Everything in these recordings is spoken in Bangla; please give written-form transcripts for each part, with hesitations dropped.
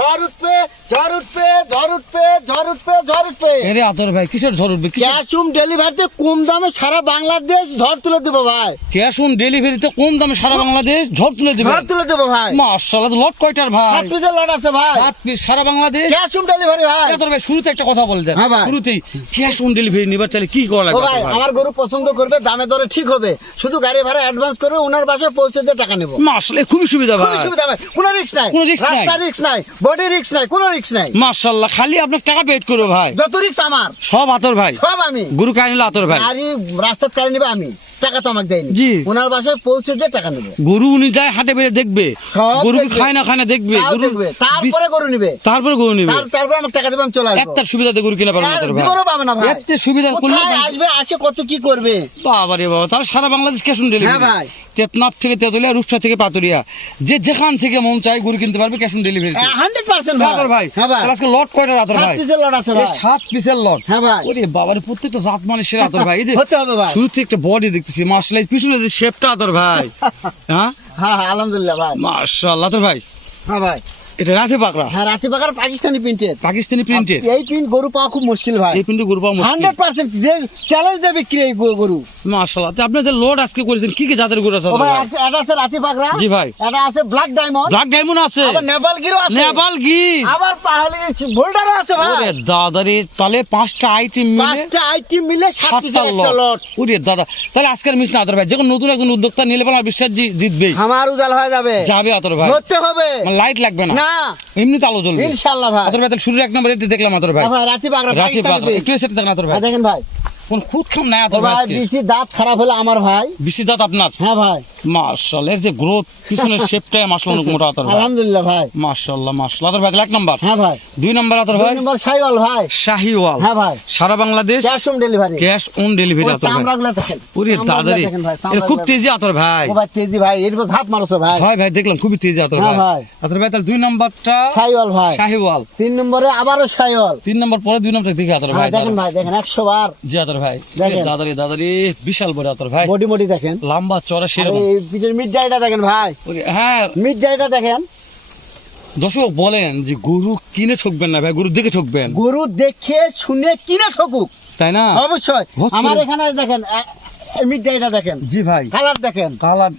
ঝড় উঠবে, ঝড় উঠবে, ঝড় উঠবে, ঝড় উঠবে, ঝড় উঠবে। আরে আতর ভাই কিসের ঝড় উঠবে? ক্যাশ অন ডেলিভারিতে কম দামে সারা বাংলাদেশ ঝড় তুলে দেবো ভাই। ক্যাশ অন ডেলিভারিতে কম দামে সারা বাংলাদেশ ঝড় তুলে দিবে। ঝড় তুলে দেবো ভাই। মাশাআল্লাহ, লট কয়টার ভাই? 7 পিসের লট আছে ভাই। 7 পিস সারা বাংলাদেশ ক্যাশ অন ডেলিভারি ভাই। আতর ভাই শুরুতে একটা কথা বলে দেন। হ্যাঁ ভাই। শুরুতেই ক্যাশ অন ডেলিভারি নিবার চাইলে কি করা ও লাগবে ভাই, আতর ভাই? আমার গরু পছন্দ করবে, দামে দরে ঠিক হবে, শুধু গাড়ি ভাড়া অ্যাডভান্স করে ওনার বাসায় পৌঁছে দিয়ে টাকা নেবো। মাশাআল্লাহ, খুবই সুবিধা ভাই। খুবই সুবিধা ভাই, কোনো রিস্ক নাই, কোনো risk নাই। রাস্তা রিস্ক নাই, বডি রিস্ক নাই, কোনো রিস্ক নাই। মাশাআল্লাহ, খালি আপনার টাকা পেড করবে ভাই। যত রিস্ক আমার, সব আতর ভাই। সব আমি। গরু কাহিনী আতর ভাই। গাড়ি রাস্তার কারে নিবে আমি, টাকা তো আমাকে দেয়নি। জি। ওনার বাসায় পৌঁছে দিয়ে টাকা নেবে। গরু উনি যায় হাটে বেড়ে দেখবে, সব গরু দেখবে। খায় না দেখবে, তাও গরু দেখবে, তারপরে গরু নিবে। তারপরে গরু নিবে। তারপরে আমার টাকা দেবে, আমি চলে আসবো। এত সুবিধাতে গরু কিনা পারবেন আতর ভাই। জীবনও পাবে না ভাই। এত সুবিধা করলে কোথায় আসবে, আসে কত কি করবে। বাবা রে বাবা, তাহলে সারা বাংলাদেশ ক্যাশ অন হ্যাঁ ডেলিভারি। ভাই। চেতনাথ থেকে তেতুলিয়া, রূপসা থেকে পাতুরিয়া, যে যেখান থেকে মন চাই গরু কিনতে পারবে ক্যাশ অন ডেলিভারি। 100% আতর ভাই, হ্যাঁ ভাই। তাহলে আজকে লট কয়টা আতর 7 ভাই? পিসের লট আছে ভাই। 7 পিসের লট। হ্যাঁ ভাই। ওরে বাবা রে, প্রত্যেকটা জাত মানে সেরা আতর ভাই। এই যে হতে হবে ভাই। শুরুতে একটা বডি দেখতেছি মাশাআল্লাহ, পিছনে যে শেপটা আতর ভাই। হ্যাঁ হ্যাঁ হ্যাঁ, আলহামদুলিল্লাহ ভাই। মাশাআল্লাহ আতর ভাই। হ্যাঁ ভাই। এটা রাতে পাকড়া, হ্যাঁ, রাঁচি বাগার পাকিস্তানি প্রিন্টেড। পাকিস্তানি প্রিন্টেড। এই প্রিন্ট গরু পাওয়া খুব মুশকিল ভাই। এই প্রিন্টে গরু পাওয়া মুশকিল। 100% যে চ্যালেঞ্জ দেবে বিক্রি এই গরু। মাশাআল্লাহ, তো আপনি যে লোড আজকে করেছেন কি কি জাতের গরু আছে ও আতর ভাই, ভাই? এটা আছে রাঁচি বাগরা। জি ভাই। এটা আছে ব্ল্যাক ডায়মন্ড। ব্ল্যাক ডায়মন্ড আছে, আবার নেপাল গিরো আছে। নেপাল গি। আবার পাহাড়ি বোল্ডারও আছে ভাই। ওরে দাদা রে, তাহলে 5টা আইটেম মিলে 5টা আইটেম মিলে 7 পিসের 7টা একটা লট। ওরে দাদা, তাহলে আজকের মিস না আতর ভাই, যখন নতুন একজন উদ্যোক্তা নিলে পরে বিশ্বাস জিতবেই। আমার উজাল হয়ে যাবে। যাবে আতর ভাই, ধরতে হবে লাইট লাগবে না, না, এমনিতে আলো জ্বলবে ইনশাআল্লাহ ভাই। আতর ভাই। তাহলে শুরুর 1 নম্বর এটি দেখলাম আতর ভাই। হ্যাঁ ভাই, রাঁচি বাগরা রাতে পাকিস্তানি পাকড়া print। একটু এসে দেখেন আতর ভাই, হ্যাঁ, দেখেন ভাই। কোন খুদ খাম নাই ও আতর ভাই ভাই, আজকে। বেশি দাঁত খারাপ হলে আমার ভাই। বেশি দাঁত আপনার? হ্যাঁ ভাই, মাশাআল্লাহ, এর যে গ্রোথ, পিছনের শেপটাই মাশাআল্লাহ মোটা আতর ভাই। আলহামদুলিল্লাহ ভাই। মাশাআল্লাহ মাশাআল্লাহ আতর ভাই। 1 নম্বর। হ্যাঁ ভাই। 2 নম্বর আতর 2 ভাই নম্বর শাইওয়াল ভাই। শাহিওয়াল। হ্যাঁ ভাই। সারা Bangladesh cash on delivery. Cash on delivery আতর ভাই। চামড়াগুলো দেখেন। ওরে দাদা রে, দেখেন ভাই, এর খুব চামড়াগুলো তেজি আতর ভাই। ও ভাই, তেজি ভাই, এর উপর ধাপ মারছে ভাই। ভাই ভাই দেখলাম খুবই তেজি আতর হ্যাঁ ভাই। ভাই। আতর ভাই, তাহলে 2 নম্বরটা শাইওয়াল ভাই। শাহিওয়াল। 3 নম্বরে আবারও শাইওয়াল। 3 নম্বর পরে 2 নম্বর দেখি আতর ভাই। হ্যাঁ, দেখেন ভাই, দেখেন 100 বার। জি আতর ভাই, দেখেন। দাদা রে বিশাল বড় আতর ভাই, বডি মডি দেখেন। লম্বা চড়া আর সেরকম। এই পিঠের মিড ডাইটা দেখেন ভাই। ওরে, হ্যাঁ মিড ডাইটা দেখেন। দর্শক বলেন যে গরু কিনে ঠকবেন না ভাই, গরু দেখে ঠকবেন, গরু দেখে শুনে কিনে ঠকুক, তাই না? অবশ্যই। হট করে- আমার এখানে দেখেন মিড ডাইটা দেখেন, জি ভাই। কালার দেখেন, কালার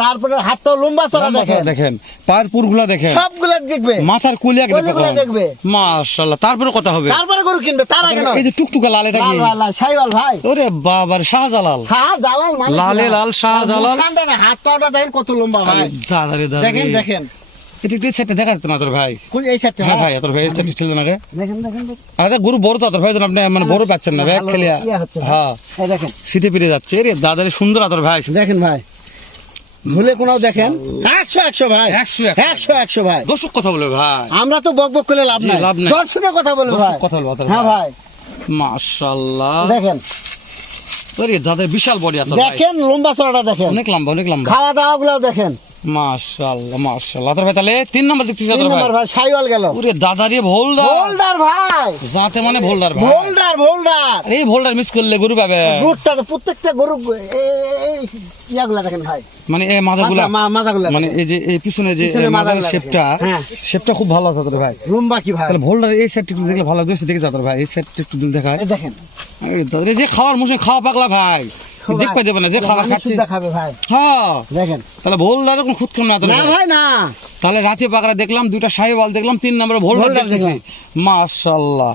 তারপরে হাতটা লম্বা চড়া দেখেন, দেখেন, পায়ের পুরগুলা দেখেন, সবগুলো দেখবে, মাথার কুলিয়া কলিগুলো দেখবে। মাশাআল্লাহ। তারপরে কথা হবে। তারপরে গরু কিনবে, তার আগে নয়। এই যে টুকটুকা লাল, এটা কি? লাল ভাই, লাল শাইওয়াল ভাই। ওরে বাবার শাহজালাল। শাহজালাল মানে লালে লাল শাহজালাল। হাত পাওয়াটা দেখেন কত লম্বা ভাই। দাদা রে দাদা দেখেন রে। দেখেন, এটা একটু সেটটা দেখা যেত না তোর ভাই? কোন এই সেটটা হ্যাঁ ভাই? ভাই, তোর ভাই এই সেটটা ছিল না রে। দেখেন দেখেন দেখেন। আরে গরু বড় তো তোর ভাই, আপনি মানে বড় পাচ্ছেন না, ব্যাগ ভালো খেলিয়া। ইয়া হচ্ছে ভাই। হ্যাঁ, এই দেখেন সিটে পেরে যাচ্ছে। রে দাদা রে, সুন্দর তোর ভাই। দেখেন ভাই, ভুলে কোনাও দেখেন 100 ভাই, 100 ভাই। দর্শক কথা বলে ভাই, আমরা তো বক বক করে লাভ জি, নাই, লাভ নাই। দর্শকের কথা বলবো ভাই। কথা বলবো তোর হ্যাঁ ভাই, মাশাআল্লাহ। দেখেন তোরে দাদা বিশাল বডি আছে ভাই, দেখেন লম্বা চড়াটা দেখেন, অনেক লম্বা, অনেক লম্বা। খাওয়া দাওয়া গুলো দেখেন। মাশাআল্লাহ মাশাআল্লাহ। তোর ভাই তাহলে 3 নম্বর দেখতেছিস 3 তোর ভাই? নম্বর ভাই শাইওয়াল গেল। ওরে দাদা রে, ভোলদার। ভোল্ডার ভাই, যাতে মানে ভোলদার ভাই। ভোল্ডার এই ভোলদার মিস করলে গরু পাবে। রুটটা তো প্রত্যেকটা গরু এই ইয়াগুলা দেখেন ভাই, মানে এই মাজাগুলা, মাজাগুলা মানে এই যে এই পিছনে যে পিছনে মাজার মাজাগুলা শেপটা, হ্যাঁ। শেপটা খুব ভালো আছে তোর ভাই। লম্বা কি ভাই, তাহলে ভোল্ডার এই সেটটা একটু দেখলে ভালো হবে, দেখে যা তোর ভাই, এই সেটটা একটু দিল দেখায়। এই দেখেন আরে দাদা রে, যে খাওয়ার মৌসুমে খাওয়া পাগলা ভাই, দেখতে দেবে না যে খাবার মানুষ খাচ্ছে। সুদ্ধা খাবে ভাই, হ্যাঁ, দেখেন। তাহলে ভোলদার কোন খুদ কম না তোর না ভাই। ভাই না, তাহলে রাতে পাকড়া দেখলাম, 2টা শাহিওয়াল দেখলাম, 3 নম্বরে ভোলদার ভোল্ডার দেখতেছি। মাশাআল্লাহ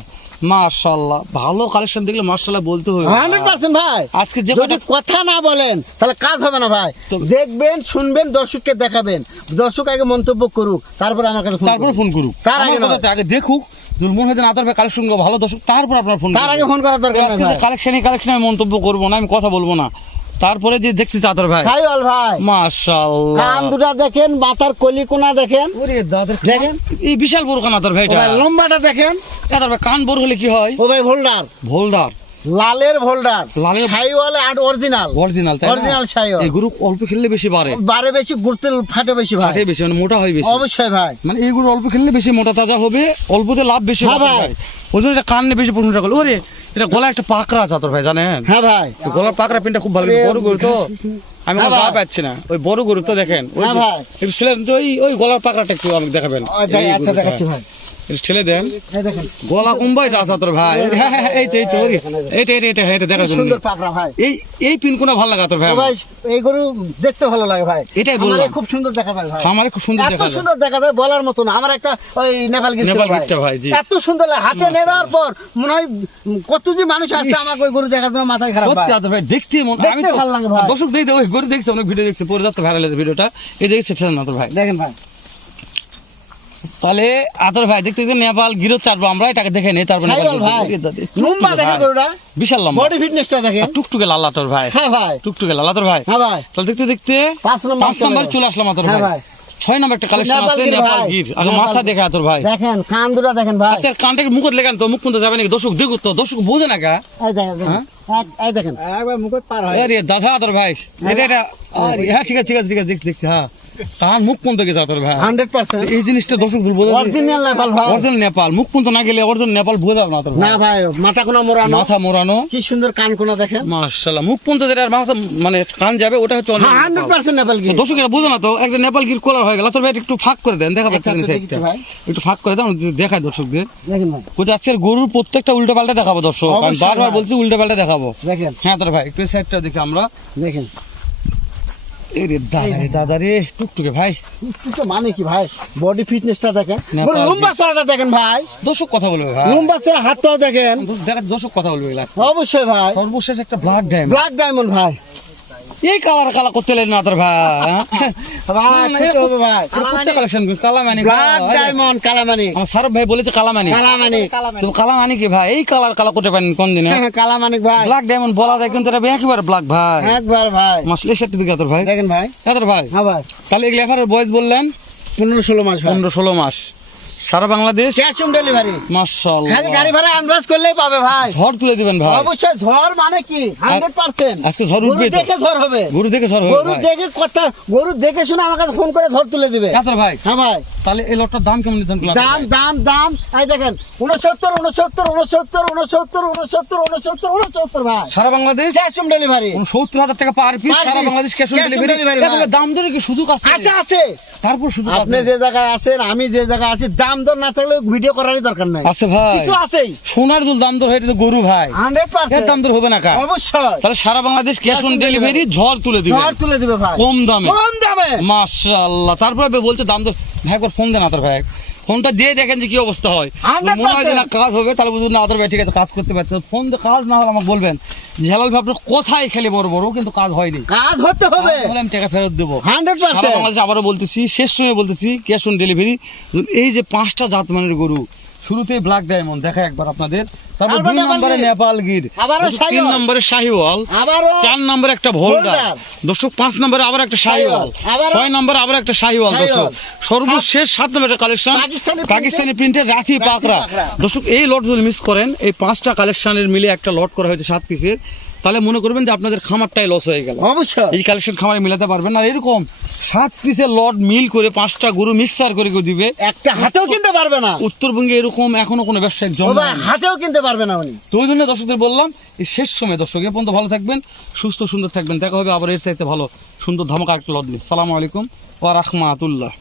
মাশাআল্লাহ, ভালো কালেকশন দেখলে মাশাআল্লাহ বলতে হবে। 100% ভাই। আজকে যে যদি কথা না বলেন তাহলে কাজ হবে না ভাই। দেখবেন, শুনবেন, দর্শককে দেখাবেন, দর্শক আগে মন্তব্য করুক, তারপরে আমার কাছে ফোন তারপরে করুন। ফোন করুক, তার আগে আমার কথাটা আগে দেখুক, যদি মনে হয় যে না তোর ভাই কালেকশন ভালো দর্শক, তারপর আপনার ফোন তার আগে ফোন করার দরকার নেই ভাই। কালেকশনে আমি মন্তব্য করবো না, আমি কথা বলবো না, তারপরে যে দেখতে চাতর ভাই। শাইওয়াল ভাই, মাশাআল্লাহ। কান দুটা দেখেন, মাথার কলিকোনা দেখেন, ওরে দাদা, দেখেন। এই বিশাল বড় কান আতর ভাই, ও ভাই লম্বাটা দেখেন। এটা ভাই কান বড় হলে কি হয়? ও ভাই ভোল্ডার, ভোলদার লালের ভোল্ডার, লালের- শাইওয়ালে অরিজিনাল, অরিজিনাল, তাই না? অরিজিনাল শাইওয়াল। এই গরু অল্প খেললে বেশি বাড়ে, বারে বেশি গুরুত্ব ফাটে বেশি ভাই, কাটে বেশি, মানে মোটা হয় বেশি। অবশ্যই ভাই। মানে এই গরু অল্প খেললে বেশি মোটা তাজা হবে, অল্পতে লাভ বেশি হ্যাঁ হবে ভাই। ভাই। ওই জন্য এটা কান নিয়ে বেশি প্রশংসা করলো। ওরে, এটা গলা একটা পাকড়া আছে আতর ভাই, জানেন? হ্যাঁ ভাই, গলার পাকড়া পিনটা খুব ভালো, বড় গরু তো। আমি হ্যাঁ গা ভাই। পাচ্ছি না, ওই বড় গরু তো দেখেন, ওই হ্যাঁ যে- ভাই। একটু ঠেলে দেন তো, ওই গলার পাকড়াটা একটু আমাকে দেখাবেন। এই আচ্ছা গরুটা। দেখাচ্ছি ভাই, একটু ঠেলে দেন, এই দেখেন গলা কুম্বা এটা আছে তোর ভাই। হ্যাঁ হ্যাঁ, এই তো এটা দেখা কি জন্য সুন্দর পাকড়া ভাই। এই পিনকোনা ভালো লাগা তোর ভাই তো আমার। ভাই এই গরু দেখতে ভালো লাগে ভাই, এটাই আমার বললাম। এই খুব সুন্দর দেখা যায় ভাই, আমার খুব সুন্দর এত দেখা যায়। সুন্দর দেখা যায় বলার মতো না। আমার একটা ওই নেপাল গির ছিল নেপাল ভাই, গিরটা ভাই, জি। এত সুন্দর লাগে, হাতে নিয়ে দেওয়ার পর মনে হয় কত যে মানুষ আসছে আমাকে ওই গরু দেখার জন্য, মাথায় খারাপ ভাই। সত্যি আতো ভাই, দেখতে মন, আমি দেখতে তো ভালো লাগে ভাই। দর্শক দেখতে ওই গরু দেখছে, অনেক ভিডিও দেখছে, পরে যাচ্ছে ভাইরাল হয়েছে ভিডিওটা, এই দেখছে না তোর ভাই। দেখেন ভাই, তাহলে আতর ভাই দেখতে দেখতে নেপাল গিরো চাটবো আমরা, এটাকে দেখে নেই, তারপর নেপাল সাইকেল ভাই, লম্বা দেখেন গরুটা, বিশাল লম্বা, বডি ফিটনেসটা দেখেন। আর টুকটুকে লাল্লা তোর ভাই, হ্যাঁ ভাই, টুকটুকে লাল্লা তোর ভাই। হ্যাঁ ভাই, তাহলে দেখতে দেখতে 5 নম্বর চলে আসলাম আতর হ্যাঁ ভাই। ভাই, 6 নম্বর একটা কালেকশন নেপাল আছে, গির নেপাল ভাই, গির। আগে নেপাল মাথা গির। দেখে আতর ভাই। দেখেন কান দুটা দেখেন ভাই, আচ্ছা কানটাকে মুখত লেখান তো, মুখ পর্যন্ত যাবে নাকি? দর্শক দেখুক তো, দর্শক বোঝে না কা। এই দেখেন হ্যাঁ? এই দেখেন একবার মুখত পার হয়। আরে দাদা তোর ভাই, এটা আরে হ্যাঁ ঠিক আছে দেখছি হ্যাঁ, কান মুখ পর্যন্ত গেছে তোর ভাই। 100% এই জিনিসটা দর্শক বোঝে, অরিজিনাল নেপাল ভাই। অরিজিনাল নেপাল, মুখ পর্যন্ত না গেলে অরিজিনাল নেপাল বোঝা না তোর ভাই। না ভাই, মাথা কোনা মোড়ানো, মাথা মোড়ানো, কি সুন্দর কান কোনা দেখেন। মাশাআল্লাহ, মুখ পর্যন্ত যেটা মাথা মানে কান যাবে ওটা হচ্ছে হ্যাঁ, original নেপাল। 100% নেপাল গির। দর্শকেরা বোঝো না তো, একটা নেপাল গির কলার হয়ে গেল তোর ভাই, একটু ফাঁক করে দেন, দেখা আচ্ছা, পাচ্ছেন আচ্ছা, দেখছি ভাই। একটু ফাঁক করে দেন, দেখায় দর্শকদের। দেখেন ভাই, কোথায় আজকের গরুর প্রত্যেকটা উল্টো পাল্টা দেখাবো দর্শক, আমি অবশ্যই বারবার ভাই। বলছি উল্টো পাল্টা দেখাবো। দেখেন হ্যাঁ তোর ভাই একটু সাইডটা দেখি আমরা। দেখেন এই রে দাদা রে টুকটুকে ভাই, একটু মানে কি ভাই, বডি ফিটনেসটা দেখেন, নেপাল গির। লম্বা চড়াটা দেখেন ভাই, দর্শক কথা বলবে ভাই, লম্বা চড়া হাতটাও দেখেন। দর্শক কথা বলবে এগুলা। অবশ্যই ভাই, সর্বশেষ একটা ব্লাড ড্যাম, ব্ল্যাক ডায়মন্ড ভাই, এই কালার করতে লেন না তোর ভাই। ভাই ঠিক হবে ভাই, কালেকশন কালামানি, ব্ল্যাক ডায়মন্ড কালামানি, আমার সারফ ভাই বলেছে কালামানি, কালামানি, তো কালামানি কি ভাই? এই কালার করতে পারেন কোন দিনে? হ্যাঁ কালামানি ভাই, ব্ল্যাক ডায়মন্ড বলা যায় কিন্তু এটা একেবারে ব্ল্যাক ভাই। একবার ভাই, মাসলে সেটা দিকে তোর ভাই, দেখেন ভাই, তোর ভাই। হ্যাঁ ভাই, তাহলে এই লেফারের বয়স বললেন 15-16 মাস ভাই, 15-16 মাস, সারা বাংলাদেশ ক্যাশ অন ডেলিভারি, মাশাআল্লাহ। খালি গাড়ি ভাড়া আনভাস করলেই পাবে ভাই। ঝড় তুলে দিবেন ভাই, অবশ্যই ঝড় মানে কি 100%, আজকে ঝড় গরু উঠবে তো, দেখে ঝড় হবে, গরু দেখে ঝড় হবে গরু ভাই। দেখে কথা, গরু দেখে শুনে আমার কাছে ফোন করে ঝড় তুলে দিবে। তোর ভাই হ্যাঁ ভাই, তাহলে এই লটটার দাম কেমন নির্ধারণ করলাম? দাম দাম দাম এই দেখেন 69 ভাই, সারা বাংলাদেশ ক্যাশ অন ডেলিভারি 70,000 টাকা পার পিস, Per সারা piece, Bangladesh cash on cash on delivery. delivery ভাই। দাম দরে কি সুযোগ আছে? আছে আছে। তারপর সুযোগ আছে। আপনি যে জায়গায় আছেন, আমি যে জায়গায় আছি, দাম দর না থাকলে ভিডিও করারই দরকার নাই, আছে ভাই, কিছু আছেই সোনার দুল দাম দর হয়ে গরু ভাই, এর 100%, দাম দর হবে না কা? অবশ্যই তাহলে সারা বাংলাদেশ ক্যাশ অন ডেলিভারি ঝড় তুলে দিবে ঝড় তুলে দিবে ভাই, কম দামে, কম দামে। মাশাআল্লাহ। তারপরে বলছে দাম দর, ভাই একবার ফোন দেন আতর ভাই, ফোনটা দিয়ে দেখেন যে কি অবস্থা হয়। 100% মনে হয় যে না কাজ হবে, তাহলে বুঝুন না আতর ভাই ঠিক আছে কাজ করতে পারছে। ফোন দিয়ে কাজ না হলে আমাকে বলবেন, জালাল ভাই আপনার কোথায় খেলে বড় বড় কিন্তু কাজ হয়নি, কাজ হতে হবে তাহলে আমি টাকা ফেরত দেবো। 100%। সারা বাংলাদেশে আবারও বলতেছি, শেষ সময় বলতেছি, ক্যাশ অন ডেলিভারি। এই যে 5টা জাতমানের গরু, শুরুতেই ব্ল্যাক ডায়মন্ড দেখা একবার আপনাদের, তারপর তারপর 2 নম্বরে নেপাল নেপাল গির, আবারও 3 শাহিওয়াল। নম্বরে শাহিওয়াল, আবারও 4 নম্বরে একটা ভোল্ডার, ভোল্ডার। দর্শক 5 নম্বরে আবার একটা শাহিওয়াল, আবারও 6 নম্বরে আবার একটা শাহিওয়াল, দর্শক সর্বশেষ 7 নম্বরে কালেকশন পাকিস্তানি প্রিন্টের রাথি পাকড়া। দর্শক এই লট যদি মিস করেন, এই 5টা কালেকশনের মিলে একটা লট করা হয়েছে 7 পিসের, তাহলে মনে করবেন যে আপনাদের খামারটাই লস হয়ে গেল। অবশ্যই এই কালেকশন খামারে মিলাতে পারবেন না। এরকম 7 পিসের লট মিল করে 5টা গরু মিক্সার করে কেউ দিবে, একটা হাটেও কিনতে পারবে না, উত্তরবঙ্গে এরকম এখনো কোনো ব্যবসায়িক ও জন্ম ভাই, হয়নি। হাটেও কিনতে পারবে না উনি। তো ওই জন্য দর্শকদের বললাম, এই শেষ সময় দর্শক এ পর্যন্ত ভালো থাকবেন, সুস্থ সুন্দর থাকবেন, দেখা হবে আবার এর চাইতে ভালো সুন্দর ধামাকা একটা লট নিয়ে। সালামু আলাইকুম ওয়া রাহমাতুল্লাহ।